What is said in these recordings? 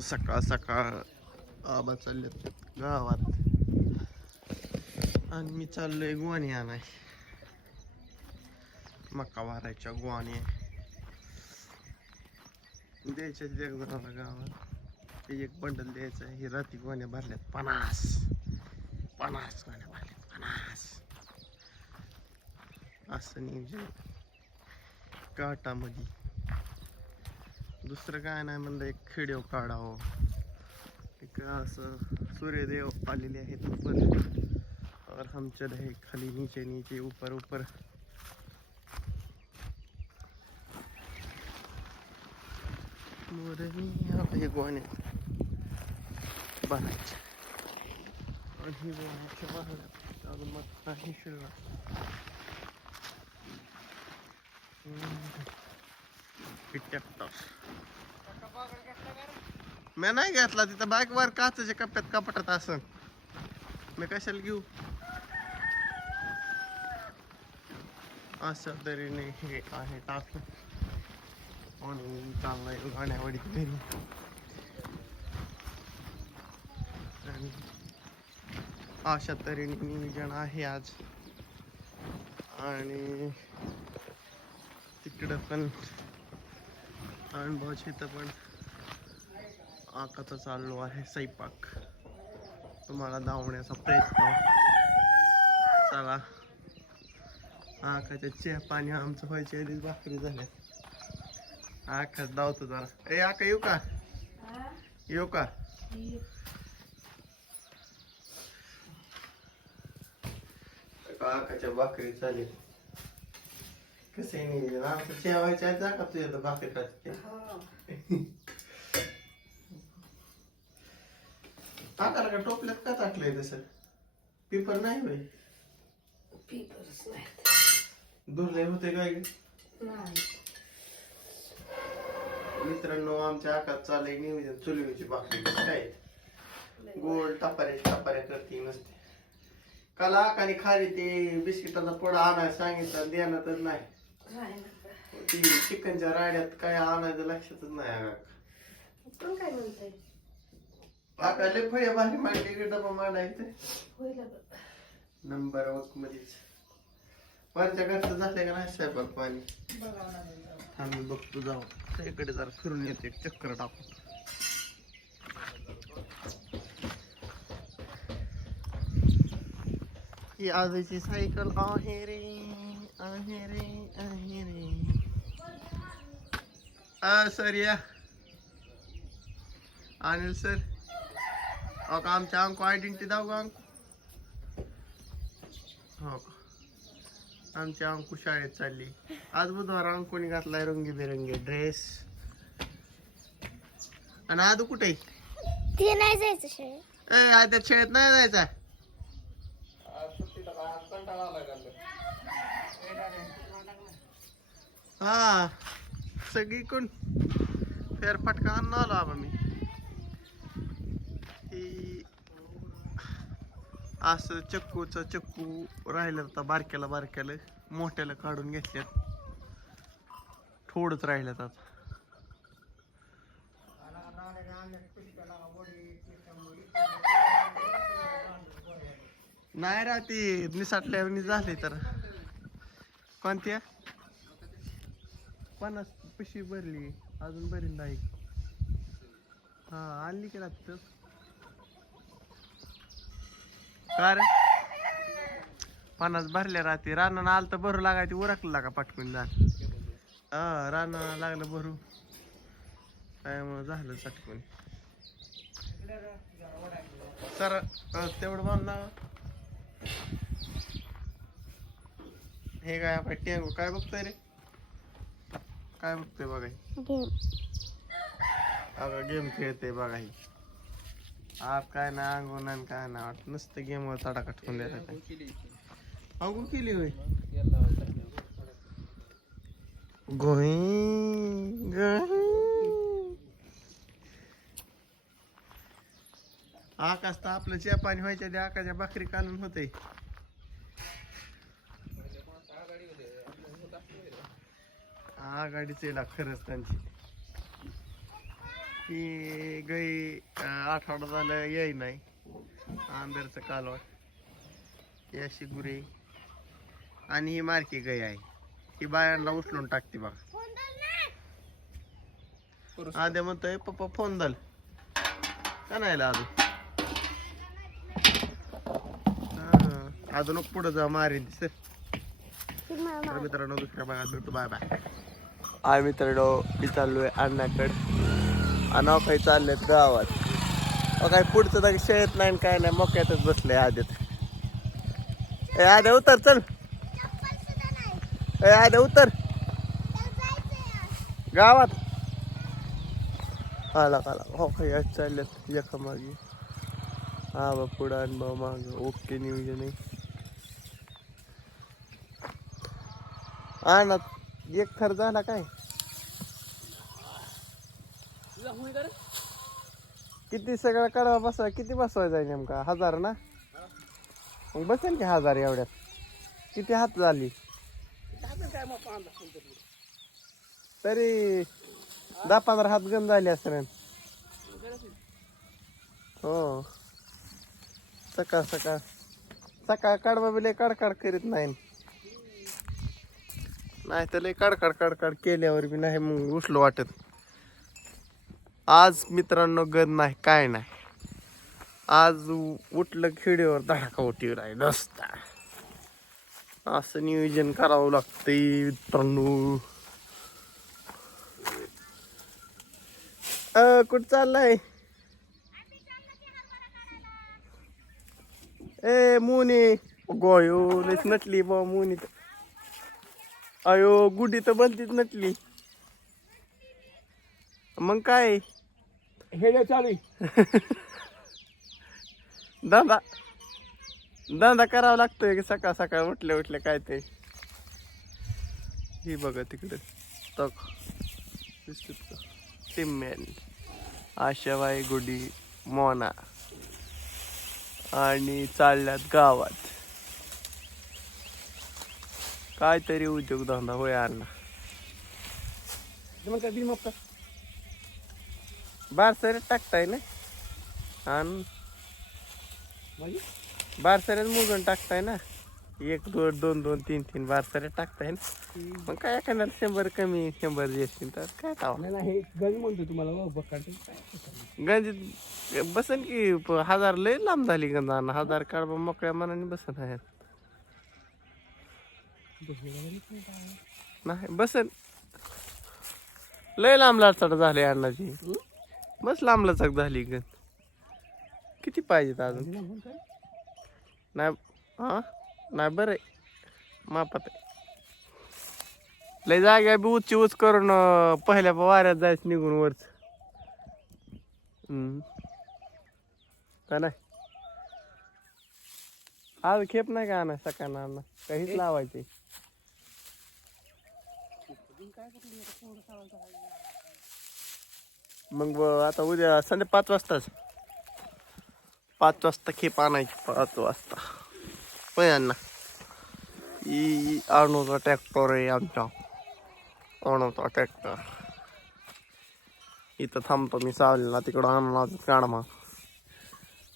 सकाळ सकाळ आबा चालले गावात. आणि मी चाललोय गुवाणी आणाय. मका भरायच्या गुवाणी द्यायच्या एक जणाला गावात. एक बंडल द्यायचं आहे. रात्री राती गुवाण्या भरल्यात. पन्नास. पन्नास गुवाण्या भरल्यात. पन्नास. असं नियोजन. काटामध्ये. दुसरं काय नाही म्हणलं एक खेडेव काढावं. एक असं सूर्यदेव आलेले आहेत उपर और हम है खाली नीचे नीचे ऊपर ऊपर. मोरनी गोणे आणि ही। गोण्याच्या बाहेर अजून मग मी नाही घेतला तिथं बाईक वर काचच्या कप्प्यात कपटत असन. मी कशाला घेऊ? असं तऱ्हेने हे आहे टाकून म्हणून चाललंय गाण्यावडी तरी आणि अशा तऱ्हेने नियोजन आहे आज. आणि तिकडं पण अनुभवाच्या इथं पण आकाचा चाललो आहे सैपाक तुम्हाला धावण्याचा प्रयत्न. चला. आकाच्या चहा पाणी आमचं व्हायच्या आधीच भाकरी झाल्या. आकाच धावतो जरा. ए आका येऊ का? येऊ का? आकाच्या भाकरी चालेल कसे नाही आमचं व्हायच्या आधी का तू येतो भाकरी आकाला का? टोपल्यात का टाकलंय तसं? पेपर नाही होय? पेपरच दुर्लय होते काय? नाही. मित्रांनो आमच्या आकात चालय नियोजन चुलीची भाकरी कसं काय? गोल टपारे टपारे करते नसते. काल आकाने खाली ते बिस्किटाचा पोडा आणायला सांगितलं देणारच नाही. राहिलं ती चिकनच्या राड्यात काय आणायचं लक्षातच नाही पण काय म्हणताय? लय फळे भारी मांडली की डबा मांडायचं होईल नंबर वक मध्येच वरच्या घरचं झालं का नाही स्वयंपाक पाणी? बघावं लागेल जाऊन. आम्ही बघतो जाऊ. इकडे जरा फिरून येतो एक चक्कर टाकून ही आजची सायकल आहे रे. आहे रे आहे रे आ सर या अनिल सर अहो का आमच्या अंको आयडेंटिटी दाव का अंको हो का आमची अंकू शाळेत चालली आज बुधवार अंकुनी घातलाय रंगीबेरंगी ड्रेस आणि आदू कुठे? ते नाही जायचं शाळेत ए आज त्या शाळेत नाही जायचा हा सगळी कोण फेरफटका आणून आलो आबा मी. ही असं चक्कूचा चक्कू राहिलं आता बारक्याला बारक्याला मोठ्याला काढून घेतल्यात. थोडंच राहिलं आता. नाही राहते निसाटल्या झाले तर. कोणत्या? पन्नास पिशवी भरली. अजून भरीन नाही हा आणली की लागत कार पन्नास भरल्या राहते रानानं आलं तर भरू लागायची. उरकलं लागा पटकून जा हा रानाला लागलं भरू. काय म्हणून झालं चटकून. सर तेवढं बांधला हे काय आपण टेंगू काय बघतोय रे? काय बघतोय बघा अगं गेम खेळते बघा ही. आज काय नाही अंगून आणि काय नाही. वाटत नुसतं गेमवर तडाखा ठेवून देतात अंगू केली होय? गोई आकाश तर आपलं च्या पाणी व्हायच्या आकाशच्या भाकरी कालून होते आघाडीच येला खरंच त्यांची. ही गाई आठवडा झालं येई नाही. आंबेरचं कालवा ही अशी गुरे. आणि ही मारकी गाई आहे. ही बायांना उचलून टाकते बघा. आद्या म्हणतोय पप्पा फोन दल का नाही आला अजून? हा, अजून पुढे जा मारीन दिसत तर मित्रांनो दुसऱ्या भागात भेटू. Bye bye. आय मित्रांनो मी चाललोय अण्णाकड. अनाव काही चाललेत गावात. अहो, काय पुढचं तर शेत नाही काय नाही मोक्यातच बसले आद्यात ए आद्या उतर चल. ए आद्या उतर. गावात. आला आला. हो काही आज चालल्यात एका मागे. हा बा पुढं आणि बा माग. ओके नियोजन आहे. हा ना एक थर झाला काय? किती सगळा कडवा बसवा किती बसवायचा आहे नेमका? हजार ना? मग बसेल की हजार एवढ्यात? किती हात झाली? तरी दहा पंधरा हात गण झाले असेल. हो. सकाळ सकाळ. सकाळ काढवा बी लय काढकाड करीत नाही. नाही तर लय काडकाड केल्यावर बी नाही मग उठलो वाटत. आज मित्रांनो गद नाही काय नाही. आज उठलं खिडीवर धडाका उठीवर आहे नसता. असं नियोजन करावं लागतंय मित्रांनो. कुठं चाललाय? ए मुनी. गोयो लयच नटली बा मुनी तर. अयो गुडी तर बनतीच नटली. मग काय? हे चालू धंदा धंदा करावा लागतोय की सकाळ सकाळ उठले उठले काय ते? ही बघा तिकडे. तक. आशाबाई गुडी मोना. आणि चालल्यात गावात. काहीतरी उद्योगधंदा होय अण्णा. काय का बारसऱ्यात टाकताय ना? आणि माझी बारसऱ्यात मोजून टाकताय ना? एक दोन दोन दोन तीन तीन बारसऱ्यात टाकताय ना? मग काय एखाद्याला शंभर कमी शंभर देशील तर काय टावा नाही नाही हे गंज म्हणतो तुम्हाला हो गंजीत बसन की प- हजार लय लांब झाली गंजाना हजार काढबा मोकळ्या मनाने बसन आहे. नाही बसन लय लांब लाचड झाली अण्णाची. बस लांब लचक झाली ग किती पाहिजेत अजून? नाही हा? नाही बरं आहे. मापात आहे. लय जागा बी उच्ची उच करून पहिल्या वाऱ्यात जायचं निघून वरच. का नाही. आज खेप नाही का आणा सकाळ आणा? काहीच लावायचे मग आता उद्या संध्या पाच वाजताच. पाच वाजता खेप आणायची पाच वाजता. होय अण्णा? ही अणूचा ट्रॅक्टर आहे आमच्या अणूचा ट्रॅक्टर इथं थांबतो मी सावलीला तिकडं आणला काढ मग.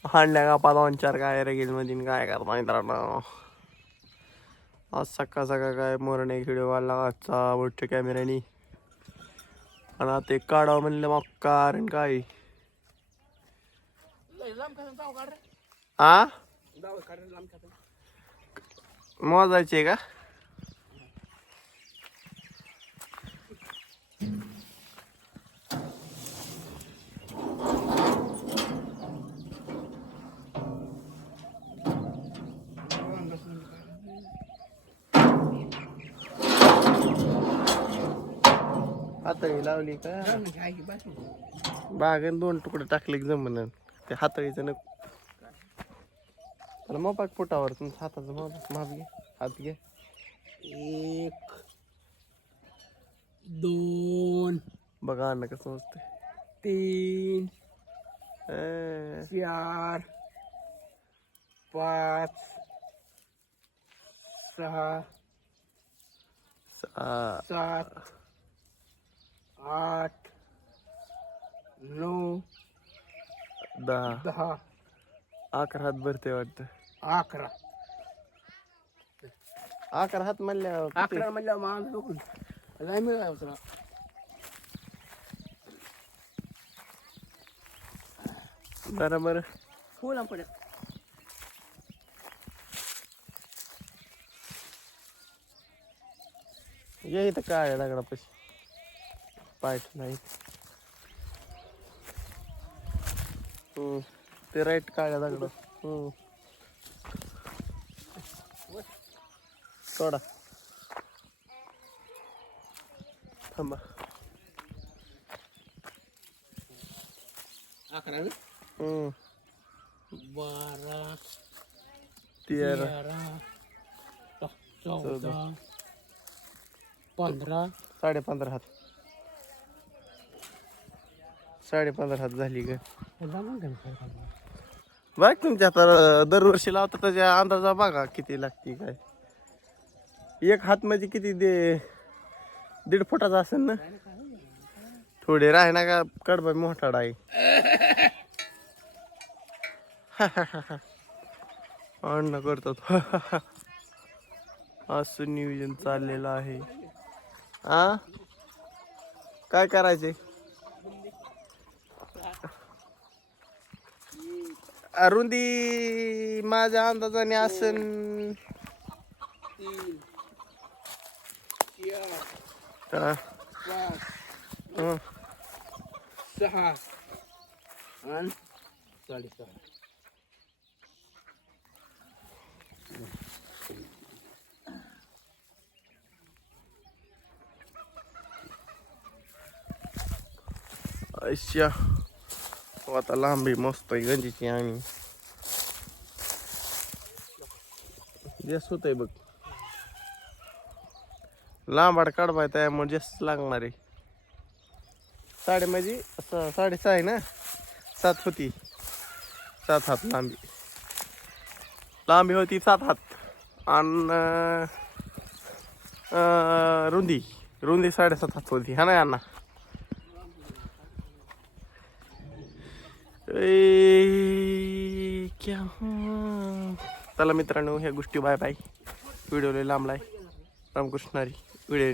हांडल्या का दोन चार काय रेगेल मध्ये काय करता मित्रांनो. आज सकाळ सकाळ काय मोरणे व्हिडिओ वाला आजचा आवडच्या कॅमेऱ्यानी आणि आता एक काढावं म्हणलं मग कारण काय? आ? मोजायचे का? लावली का? बागेन दोन तुकडे टाकले जमन. ते हातळीचं नको. त्याला मग पोटावर तुमच्या हाताचं माप माप घे हात घे. एक. दोन. बघा अन्न कसं असतं तीन. अं, चार. पाच. सहा. सात. आठ नऊ दहा. दहा. अकरा हात भरते वाटतं. अकरा. अकरा हात म्हणल्यावर किती? अकरा म्हणलं माझं बघून. नाही मिळाला तुला बरं बरं. फुल पडेल ये इथं काय दगडापाशी. पाठ नाही. ते राईट काळ्या दगड. सोडा. थांबा. अकरा बारा. तेरा. तेरा. चौदा. पंधरा. साडे पंधरा हात. साडे पंधरा हात झाली ग. बघ तुमच्या आता दरवर्षी लावता त्याच्या अंदाजा बघा किती लागते काय. एक हात म्हणजे किती दे दीड फुटाचा असेल ना? थोडे राह ना का कडबा मोठा आहे अन्न करतात. असं नियोजन चाललेलं आहे. आ? काय करायचे रुंदी माझ्या अंदाजाने असन हा, हं. सहा. आणि साडेसहा. अच्छा आता लांबी मस्त आहे गंजीची आणि जास्त होत आहे बघ. लांबाड काढवाय त्यामुळे जास्त लागणार आहे. साडे म्हणजे माझी साडेसहा आहे ना? सात होती. सात हात लांबी. लांबी होती सात हात. आणि रुंदी. रुंदी साडेसात हात होती. हा ना अण्णा? क्या चला मित्रांनो ह्या गोष्टी बाय बाय. व्हिडिओ लांबलाय. रामकृष्णारी व्हिडिओ